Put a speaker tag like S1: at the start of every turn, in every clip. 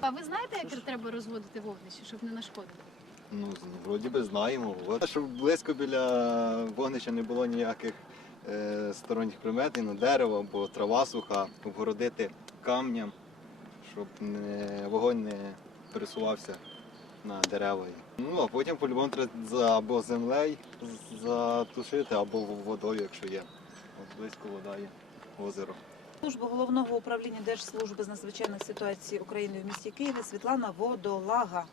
S1: А ви знаєте, як треба розводити вогнище, щоб не нашкодити?
S2: Ну, вроді би знаємо. Щоб близько біля вогнища не було ніяких е, сторонніх примет, і на дерево або трава суха, обгородити камням, щоб не, вогонь не пересувався на дерева. Ну, а потім по-любому треба або землею затушити, або водою, якщо є. От близько вода є, озеро.
S3: Служба головного управління Держслужби з надзвичайних ситуацій України в місті Києві Світлана Водолага.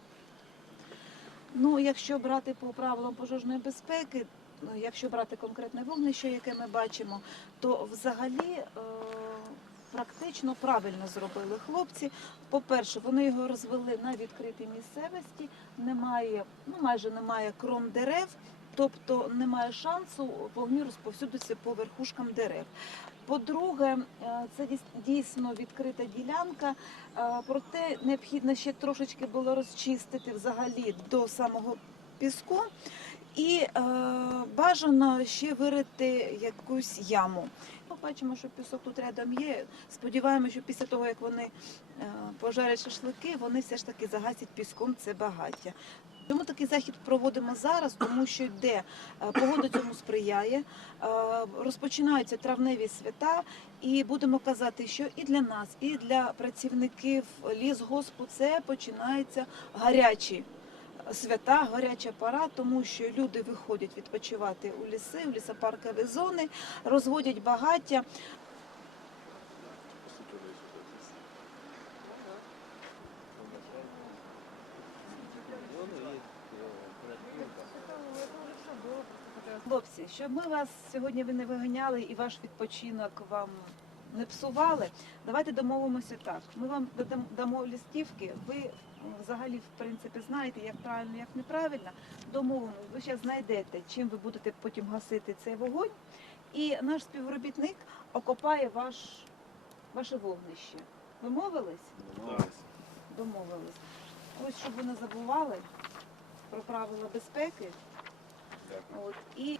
S3: Ну, якщо брати по правилам пожежної безпеки, ну, якщо брати конкретне вогнище, яке ми бачимо, то взагалі е, практично правильно зробили хлопці. По-перше, вони його розвели на відкритій місцевості, немає, ну майже немає крон дерев, тобто немає шансу вогню розповсюдитися по верхушкам дерев. По-друге, е, це дійсно відкрита ділянка, е, проте необхідно ще трошечки було розчистити взагалі до самого піску. І е, бажано ще вирити якусь яму. Ми бачимо, що пісок тут рядом є. Сподіваємося, що після того, як вони е, пожарять шашлики, вони все ж таки загасять піском це багаття. Чому такий захід проводимо зараз? Тому що йде е, погода цьому сприяє, е, розпочинаються травневі свята, і будемо казати, що і для нас, і для працівників лісгоспу це починаються гарячі свята, гаряча пора, тому що люди виходять відпочивати у ліси, в лісопаркові зони, розводять багаття. Хлопці, щоб ми вас сьогодні ви не виганяли і ваш відпочинок вам не псували, давайте домовимося так. Ми вам дамо листівки. Ви взагалі в принципі знаєте, як правильно, як неправильно. Домовимося. Ви зараз знайдете, чим ви будете потім гасити цей вогонь. І наш співробітник окопає ваш, ваше вогнище. Домовились? Домовились. Ось щоб ви не забували про правила безпеки. От, і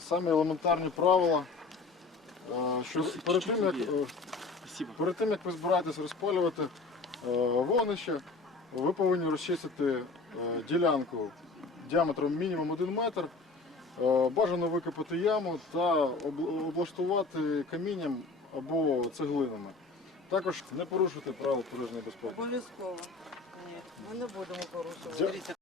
S4: самі елементарні правила. е, Що перед тим, як, е, перед тим, як ви збираєтесь розпалювати е, вогнище, ви повинні розчистити ділянку діаметром мінімум 1 метр. Бажано викопати яму та облаштувати камінням або цеглинами. Також не порушити правил пожежної безпеки.
S5: Обов'язково. Ні, ми не будемо порушувати.